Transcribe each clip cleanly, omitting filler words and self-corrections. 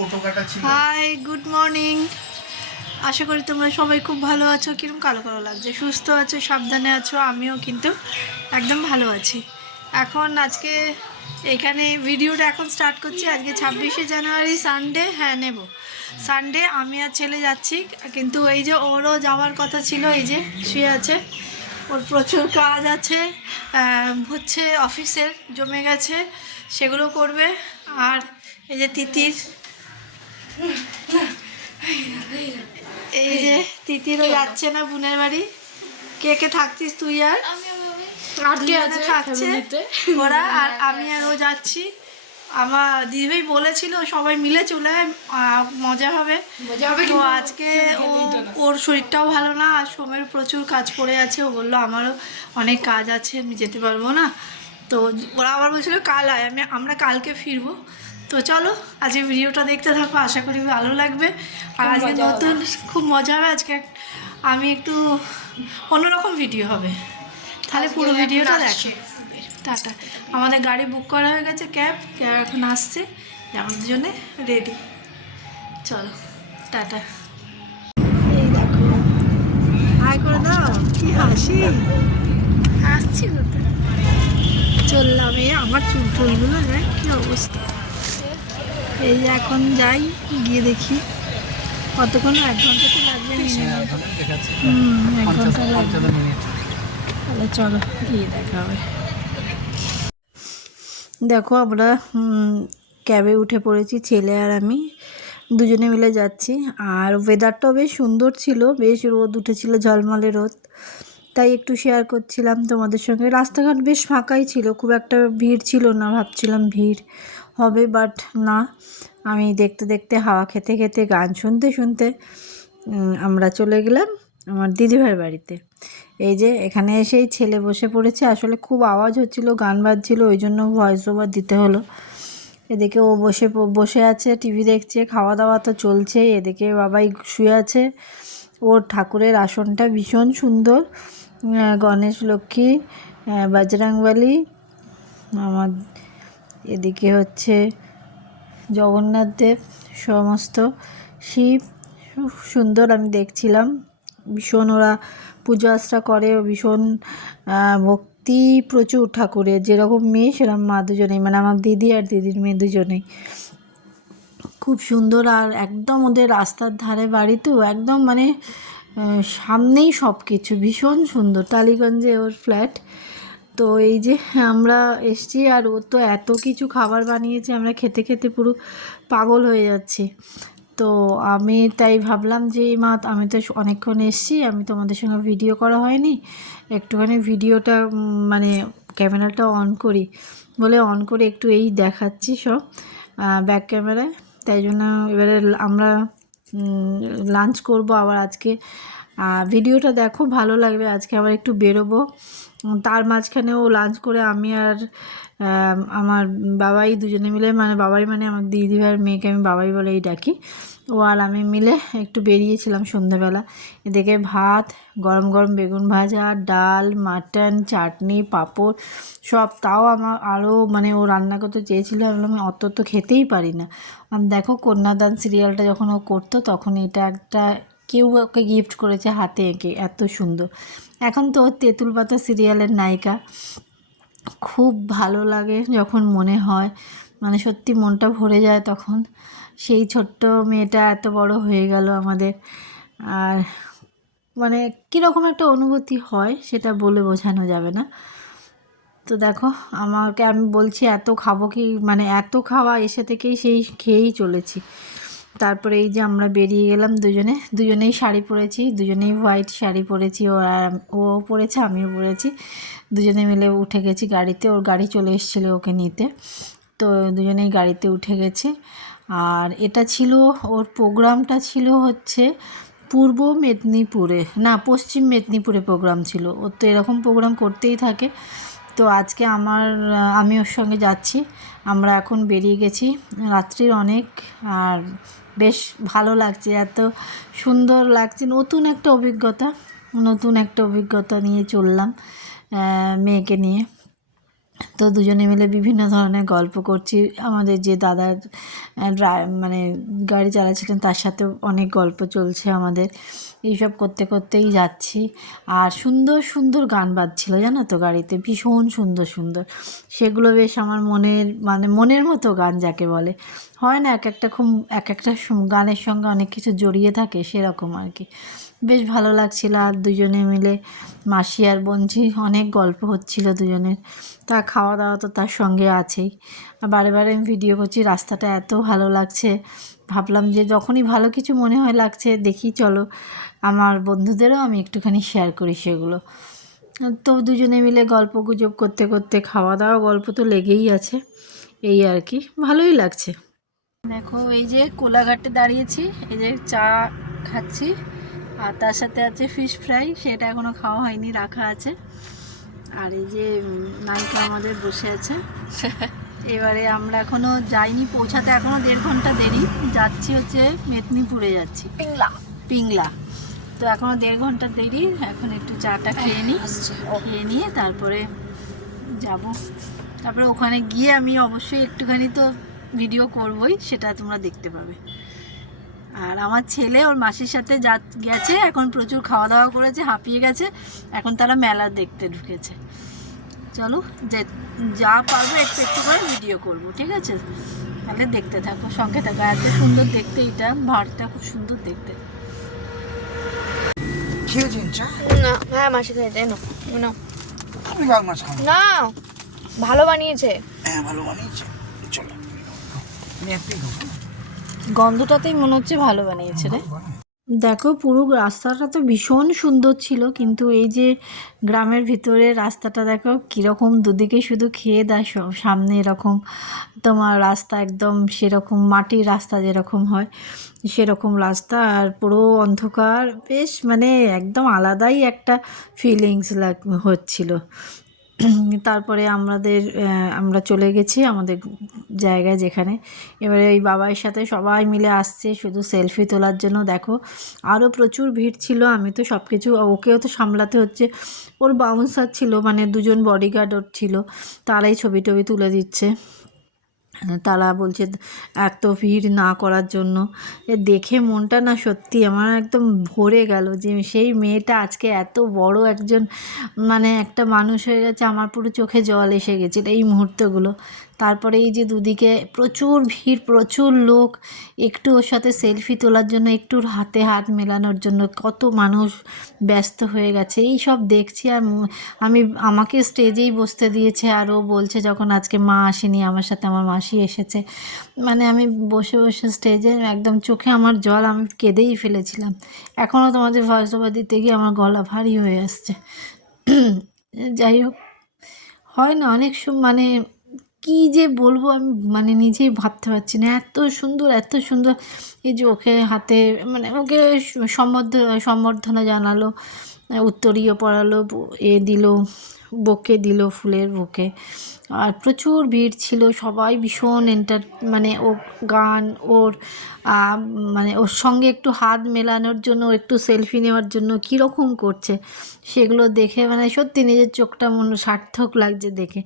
Photo কাটা ছিল। High, good morning. আশা করি তোমরা সবাই খুব ভালো আছো। কিরকম কালো কালো লাগছে, সুস্থ আছো, সাবধানে আছো। আমিও কিন্তু একদম ভালো আছি। এখন আজকে এখানে ভিডিওটা এখন স্টার্ট করছি। আজকে 26শে জানুয়ারি, সানডে। হ্যাঁ, নেব সানডে। আমি আর ছেলে যাচ্ছি, কিন্তু এই যে ওরও যাওয়ার কথা ছিল, এই যে শুয়ে আছে। ওর প্রচুর কাজ আছে, হচ্ছে অফিসের, জমে গেছে, সেগুলো করবে। আর এই যে তিতির, এই যে তিতিরও যাচ্ছে না বোনের বাড়ি। কে কে থাকছিস তুই? আর দুজনে থাকছে ওরা, আর আমি আর ও যাচ্ছি। আমার দিদিভাই বলেছিল সবাই মিলে চলে মজা হবে। তো আজকে ওর শরীরটাও ভালো না, আর সোমের প্রচুর কাজ পড়ে আছে। ও বললো আমারও অনেক কাজ আছে, আমি যেতে পারবো না। তো ওরা আবার বলছিল কাল আয়, আমরা কালকে ফিরবো। তো চলো আজকে ভিডিওটা দেখতে থাকো, আশা করি ভালো লাগবে। আর আজকে নতুন খুব মজা হবে। আজকে আমি একটু অন্যরকম ভিডিও হবে, তাহলে পুরো ভিডিওটা দেখো। টাটা। আমাদের গাড়ি বুক করা হয়ে গেছে, ক্যাব এখন আসছে, আমাদের জন্য রেডি। চলো টাটা। এই দেখো, হাই করে দাও, কি হাসি হাসছি তো। চললাম, এই আমার চুল টুলগুলো দেখ কি অবস্থা। এই যে এখন যাই, গিয়ে দেখি কতক্ষণ, 1 ঘন্টা তো লাগবে মিনিমাম। 1 ঘন্টা লাগবে। তাহলে চলো গিয়ে দেখা হবে। দেখো আমরা ক্যাবে উঠে পড়েছি, ছেলে আর আমি দুজনে মিলে যাচ্ছি। আর ওয়েদারটাও বেশ সুন্দর ছিল, বেশ রোদ উঠেছিল, ঝলমলে রোদ। তাই একটু শেয়ার করছিলাম তোমাদের সঙ্গে। রাস্তাঘাট বেশ ফাঁকাই ছিল, খুব একটা ভিড় ছিল না। ভাবছিলাম ভিড় হবে, বাট না। আমি দেখতে দেখতে, হাওয়া খেতে খেতে, গান শুনতে শুনতে আমরা চলে গেলাম আমার দিদিভাইয়ের বাড়িতে। এই যে এখানে এসেই ছেলে বসে পড়েছে। আসলে খুব আওয়াজ হচ্ছিল, গান বাজছিল, ওই জন্য ভয়েস ওভার দিতে হলো। এদিকে ও বসে আছে, টিভি দেখছে, খাওয়া দাওয়া তো চলছে। এদিকে বাবাই শুয়ে আছে। ওর ঠাকুরের আসনটা ভীষণ সুন্দর, গণেশ, লক্ষ্মী, বজরংবলী। আমার এদিকে হচ্ছে জগন্নাথ দেব, সমস্ত শিব, খুব সুন্দর। আমি দেখছিলাম, ভীষণ ওরা পুজো আশ্রা করে, ভীষণ ভক্তি প্রচুর ঠাকুরের। যেরকম মেয়ে সেরকম মা, দুজনেই, মানে আমার দিদি আর দিদির মেয়ে দুজনেই খুব সুন্দর। আর একদম ওদের রাস্তার ধারে বাড়ি, তো একদম মানে সামনেই সব কিছু, ভীষণ সুন্দর। টালিগঞ্জে ওর ফ্ল্যাট। তো এই যে আমরা এসছি, আর ও তো এত কিছু খাবার বানিয়েছে, আমরা খেতে খেতে পুরো পাগল হয়ে যাচ্ছি। তো আমি তাই ভাবলাম যে মা, আমি তো অনেকক্ষণ এসছি, আমি তোমাদের সঙ্গে ভিডিও করা হয়নি, একটুখানি ভিডিওটা মানে ক্যামেরাটা অন করি বলে অন করে একটু এই দেখাচ্ছি সব ব্যাক ক্যামেরায়। তাই জন্য এবারে আমরা লাঞ্চ করব আবার আজকে। ভিডিওটা দেখো, ভালো লাগবে। আজকে আবার একটু বেরোবো, তার মাঝখানেও লাঞ্চ করে আমি আর আমার বাবাই দুজনে মিলে, মানে বাবাই মানে আমার দিদিভাইয়ের মেয়েকে আমি বাবাই বলেই ডাকি, ও আর আমি মিলে একটু বেরিয়েছিলাম সন্ধ্যাবেলা। এদিকে ভাত, গরম গরম বেগুন ভাজা, ডাল, মাটন, চাটনি, পাঁপড় সব। তাও আমার আরও মানে ও রান্না করতে চেয়েছিলো, আমি অত তো খেতেই পারি না। দেখো কন্যাদান সিরিয়ালটা যখন ও করতো, তখন এটা একটা কেউ ওকে গিফট করেছে হাতে এঁকে, এত সুন্দর। এখন তো ওর তেঁতুল পাতা সিরিয়ালের নায়িকা। খুব ভালো লাগে যখন মনে হয়, মানে সত্যি মনটা ভরে যায় তখন। সেই ছোট্ট মেয়েটা এত বড় হয়ে গেল আমাদের। আর মানে কীরকম একটা অনুভূতি হয় সেটা বলে বোঝানো যাবে না। তো দেখো আমাকে, আমি বলছি এত খাবো কি, মানে এত খাওয়া এসে থেকেই সেই খেয়েই চলেছি। তারপরে এই যে আমরা বেরিয়ে গেলাম, দুজনেই শাড়ি পরেছি, দুজনেই হোয়াইট শাড়ি পরেছি। ও পরেছে, আমিও পরেছি। দুজনে মিলে উঠে গেছি গাড়িতে, ওর গাড়ি চলে এসেছিলো ওকে নিতে। তো দুজনেই গাড়িতে উঠে গেছি। আর এটা ছিল, ওর প্রোগ্রামটা ছিল হচ্ছে পূর্ব মেদিনীপুরে, না পশ্চিম মেদিনীপুরে প্রোগ্রাম ছিল। ওর তো এরকম প্রোগ্রাম করতেই থাকে। তো আজকে আমি ওর সঙ্গে যাচ্ছি। আমরা এখন বেরিয়ে গেছি, রাত্রির অনেক। আর বেশ ভালো লাগছে, এত সুন্দর লাগছে। নতুন একটা অভিজ্ঞতা নিয়ে চললাম মেয়েকে নিয়ে। তো দুজনে মিলে বিভিন্ন ধরনের গল্প করছি। আমাদের যে দাদার মানে গাড়ি চালাচ্ছিলেন তার সাথেও অনেক গল্প চলছে আমাদের। এইসব করতে করতেই যাচ্ছি। আর সুন্দর সুন্দর গান বাজছিল জানো তো গাড়িতে, ভীষণ সুন্দর সুন্দর। সেগুলো বেশ আমার মনের মতো গান যাকে বলে, হয় না এক একটা গানের সঙ্গে অনেক কিছু জড়িয়ে থাকে, সেরকম আর কি। বেশ ভালো লাগছিল। আর দুজনে মিলে মাসি আর বোনঝি অনেক গল্প হচ্ছিল দুজনের। তা খাওয়া দাওয়া তো তার সঙ্গে আছেই। বারে বারে আমি ভিডিও করছি, রাস্তাটা এত ভালো লাগছে। ভাবলাম যে যখনই ভালো কিছু মনে হয় লাগছে, দেখি চলো আমার বন্ধুদেরও আমি একটুখানি শেয়ার করি সেগুলো। তো দুজনে মিলে গল্প গুজব করতে করতে খাওয়া দাওয়া গল্প তো লেগেই আছে, এই আর কি, ভালোই লাগছে। দেখো এই যে কোলাঘাটে দাঁড়িয়েছি, এই যে চা খাচ্ছি, আর তার সাথে আছে ফিশ ফ্রাই, সেটা এখনও খাওয়া হয়নি, রাখা আছে। আর এই যে নায়িকা আমাদের বসে আছে। এবারে আমরা এখনও যাইনি, পৌঁছাতে এখনও 1.5 ঘন্টা দেরি। যাচ্ছি হচ্ছে মেদিনীপুরে যাচ্ছি, পিংলা। তো এখনও 1.5 ঘন্টা দেরি। এখন একটু চাটা খেয়ে নিয়ে তারপরে যাব। তারপরে ওখানে গিয়ে আমি অবশ্যই একটুখানি তো ভিডিও করবই, সেটা তোমরা দেখতে পাবে। আর আমার ছেলে ওর মাসির সাথে গেছে, এখন প্রচুর খাওয়া দাওয়া করেছে, হাঁপিয়ে গেছে। এখন তারা মেলা দেখতে ঢুকেছে। চলো যা পারবো একটু একটু করে ভিডিও করব, ঠিক আছে? তাহলে দেখতে থাকো, সঙ্গে থাকো। এত সুন্দর দেখতে, এটা ভাড়টা খুব সুন্দর দেখতে। না, হ্যাঁ মাসি খেয়েছে না। আমি কাল মাছ খাবো না, ভালো বানিয়েছে। হ্যাঁ ভালো বানিয়েছে, চলো আমি একটাই খাবো। গন্ধটাতেই মনে হচ্ছে ভালো বানিয়েছে রে। দেখো পুরো রাস্তাটা তো ভীষণ সুন্দর ছিল, কিন্তু এই যে গ্রামের ভিতরে রাস্তাটা দেখো কীরকম, দুদিকে শুধু খেয়ে দেয়, সামনে এরকম তোমার রাস্তা একদম সেরকম মাটির রাস্তা যেরকম হয় সেরকম রাস্তা, আর পুরো অন্ধকার। বেশ একদম আলাদাই একটা ফিলিংস হচ্ছিল। তারপরে আমরা চলে গেছি আমাদের জায়গায় যেখানে। এবারে এই বাবার সাথে সবাই মিলে আসছে শুধু সেলফি তোলার জন্য। দেখো আরও প্রচুর ভিড় ছিল। আমি তো সব কিছু, ওকেও তো সামলাতে হচ্ছে। ওর বাউন্সার ছিল, 2জন বডিগার্ড ওর ছিল, তারাই ছবি টবি তুলে দিচ্ছে। তারা বলছে এত ভিড় না করার জন্য। দেখে মনটা না সত্যি আমার একদম ভরে গেল, যে সেই মেয়েটা আজকে এত বড় একজন একটা মানুষ হয়ে গেছে। আমার পুরো চোখে জল এসে গেছে এই মুহূর্তগুলো। তারপরে এই যে দুদিকে প্রচুর ভিড়, প্রচুর লোক, একটু ওর সাথে সেলফি তোলার জন্য, একটু হাতে হাত মেলানোর জন্য কত মানুষ ব্যস্ত হয়ে গেছে। এই সব দেখছি। আর আমাকে স্টেজেই বসতে দিয়েছে। আর ও বলছে যখন আজকে মা আসেনি আমার সাথে, আমার মাসি এসেছে। আমি বসে বসে স্টেজে একদম চোখে আমার জল, আমি কেঁদেই ফেলেছিলাম। এখনও তোমাদের ভয়েস ওভার দিতে গিয়ে আমার গলা ভারী হয়ে আসছে। যাই হোক, হয় না অনেক কী যে বলবো আমি নিজেই ভাবতে পারছি না, এত সুন্দর এত সুন্দর। এই যে ওকে হাতে ওকে সম্বর্ধনা জানালো, উত্তরীয় পড়ালো, দিল, বোকে দিল, ফুলের বোকে। আর প্রচুর ভিড় ছিল, সবাই ভীষণ ও গান, ওর ওর সঙ্গে একটু হাত মেলানোর জন্য, একটু সেলফি নেওয়ার জন্য কীরকম করছে সেগুলো দেখে সত্যি নিজের চোখটা সার্থক লাগছে দেখে,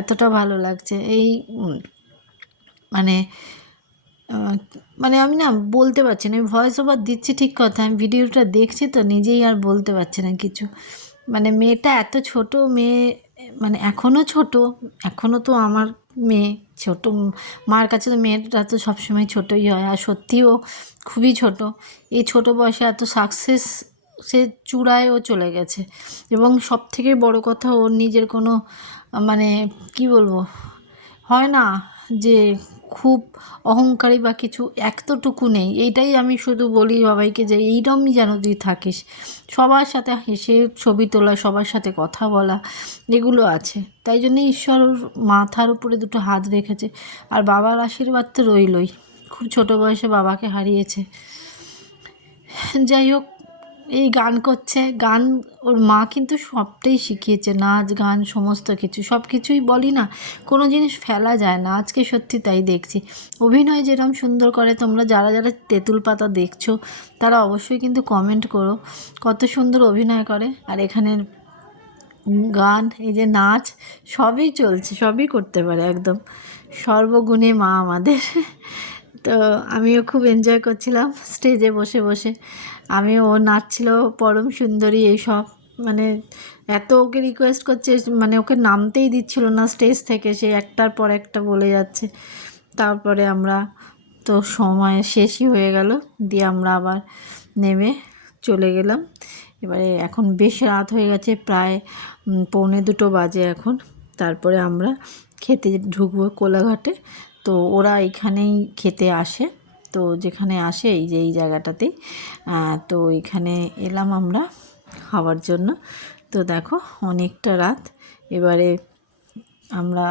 এতটা ভালো লাগছে। এই আমি না বলতে পারছি না, আমি ভয়েস ওভার দিচ্ছি ঠিক কথা, আমি ভিডিওটা দেখছি তো নিজেই আর বলতে পারছি না কিছু। মেয়েটা এত ছোট মেয়ে, এখনও ছোট, এখনও তো আমার মেয়ে ছোট, মার কাছে তো মেয়েটা তো সবসময় ছোটই হয়। আর সত্যিও খুবই ছোট, এই ছোট বয়সে এত সাকসেস, সে চূড়ায় ও চলে গেছে। এবং সবথেকে বড় কথা, ওর নিজের কোনো কি বলবো, হয় না যে খুব অহংকারী বা কিছু, এতটুকু নেই। এইটাই আমি শুধু বলি সবাইকে, যে এইরকমই যেন তুই থাকিস, সবার সাথে হেসে ছবি তোলা, সবার সাথে কথা বলা, এগুলো আছে। তাই জন্য ঈশ্বর ওর মাথার উপরে 2টো হাত রেখেছে। আর বাবার আশীর্বাদ তো রইলই, খুব ছোট বয়সে বাবাকে হারিয়েছে। যাই হোক, এই গান করছে, গান ওর মা কিন্তু সবটাই শিখিয়েছে, নাচ গান সমস্ত কিছু, সব কিছুই বলি না, কোনো জিনিস ফেলা যায় না। আজকে সত্যি তাই দেখছি, অভিনয় যেরকম সুন্দর করে। তোমরা যারা যারা তেঁতুল পাতা দেখছো তারা অবশ্যই কিন্তু কমেন্ট করো, কত সুন্দর অভিনয় করে। আর এখানের গান, এই যে নাচ, সবই চলছে, সবই করতে পারে একদম সর্বগুণে মা আমাদের। তো আমিও খুব এনজয় করছিলাম স্টেজে বসে বসে। আমিও, ও নাচছিল পরম সুন্দরী এইসব, মানে এত ওকে রিকোয়েস্ট করছে, মানে ওকে নামতেই দিচ্ছিল না স্টেজ থেকে, সে একটার পর একটা বলে যাচ্ছে। তারপরে আমরা তো সময় শেষই হয়ে গেল, দিয়ে আমরা আবার নেমে চলে গেলাম। এবারে এখন বেশ রাত হয়ে গেছে, প্রায় 1:45 বাজে এখন। তারপরে আমরা খেতে ঢুকবো কোলাঘাটে। তো ওরা এখানেই খেতে আসে, তো যেখানে আসে এই যে এই জায়গাটাতেই, তো এখানে এলাম আমরা খাওয়ার জন্য। তো দেখো অনেকটা রাত, এবারে আমরা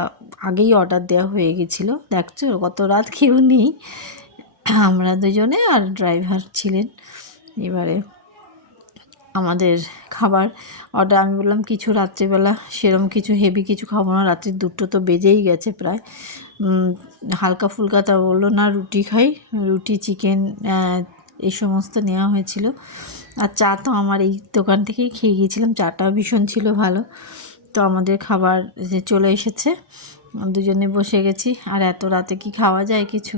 আগেই অর্ডার দেওয়া হয়ে গেছিলো, দেখছো কত রাত, কেউ নেই, আমরা দুজনে আর ড্রাইভার ছিলেন। এবারে আমাদের খাবার অর্ডার, আমি বললাম কিছু রাত্রিবেলা সেরম কিছু হেভি কিছু খাবো না, রাত্রি 2টো তো বেজেই গেছে প্রায়, হালকা ফুলকা। তা বললো না রুটি খাই, রুটি চিকেন এই সমস্ত নেওয়া হয়েছিল। আর চা তো আমার এই দোকান থেকেই খেয়ে গিয়েছিলাম, চাটাও ভীষণ ছিল ভালো। তো আমাদের খাবার যে চলে এসেছে, দুজনে বসে গেছি। আর এত রাতে কি খাওয়া যায় কিছু,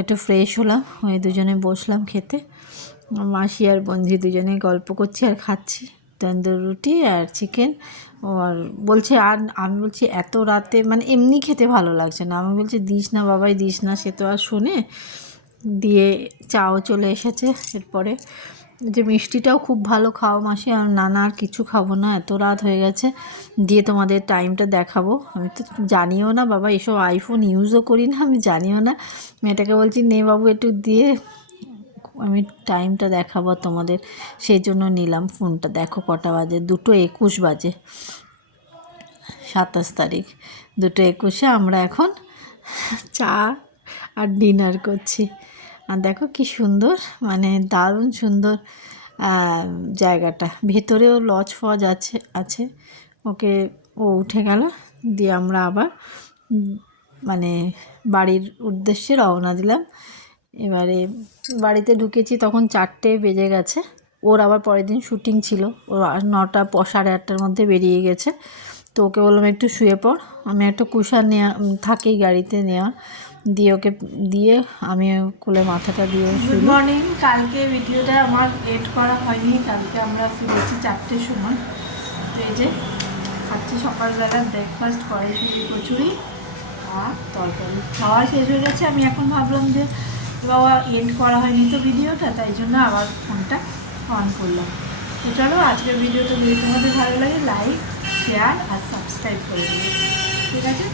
একটু ফ্রেশ হলাম, ওই দুজনে বসলাম খেতে, মাসি আর বন্ধু দুজনেই গল্প করছি আর খাচ্ছি তন্দুর রুটি আর চিকেন। আর বলছে, আর আমি বলছি এত রাতে মানে এমনি খেতে ভালো লাগছে না, আমি বলছি দিস না বাবাই দিস না, সে তো আর শোনে। দিয়ে চাও চলে এসেছে। এরপরে যে মিষ্টিটাও খুব ভালো, খাও মাসি। আর নানা আর কিছু খাবো না, এত রাত হয়ে গেছে। দিয়ে তোমাদের টাইমটা দেখাবো, আমি তো জানিও না বাবা, এসব আইফোন ইউজও করি না, আমি জানিও না। মেয়েটাকে বলছি নে বাবু একটু দিয়ে আমি টাইমটা দেখাবো তোমাদের, সেই জন্য নিলাম ফোনটা। দেখো কটা বাজে, 2:21 বাজে, 27 তারিখ, 2:21-এ আমরা এখন চা আর ডিনার করছি। আর দেখো কি সুন্দর, মানে দারুণ সুন্দর জায়গাটা, ভেতরেও লজ ফজ আছে। ওকে, ও উঠে গেল, দিয়ে আমরা আবার মানে বাড়ির উদ্দেশ্যে রওনা দিলাম। এবারে বাড়িতে ঢুকেছি তখন 4টে বেজে গেছে। ওর আবার পরের দিন শুটিং ছিল, ও 9টা 8:30টার মধ্যে বেরিয়ে গেছে। তো ওকে বললাম একটু শুয়ে পড়, আমি একটা কুশান নেওয়া থাকেই গাড়িতে নেওয়া, দিয়ে ওকে দিয়ে আমি কোলে মাথাটা দিয়ে। Good morning. কালকে ভিডিওটা আমার এড করা হয়নি, কালকে আমরা ফিরেছি 4টের সময়। তো এই যে খাচ্ছি সকালবেলা ব্রেকফাস্ট, কড়াইশুঁটি কচুরি আর তরকারি, খাওয়া শেষ হয়ে গেছে। আমি এখন ভাবলাম যে বাবা এন্ড করা হয়নি তো ভিডিওটা, তাই জন্য আবার ফোনটা অন করলাম। তো চলো আজকের ভিডিওটা যদি তোমাদের ভালো লাগে লাইক, শেয়ার আর সাবস্ক্রাইব করে দিও, ঠিক আছে?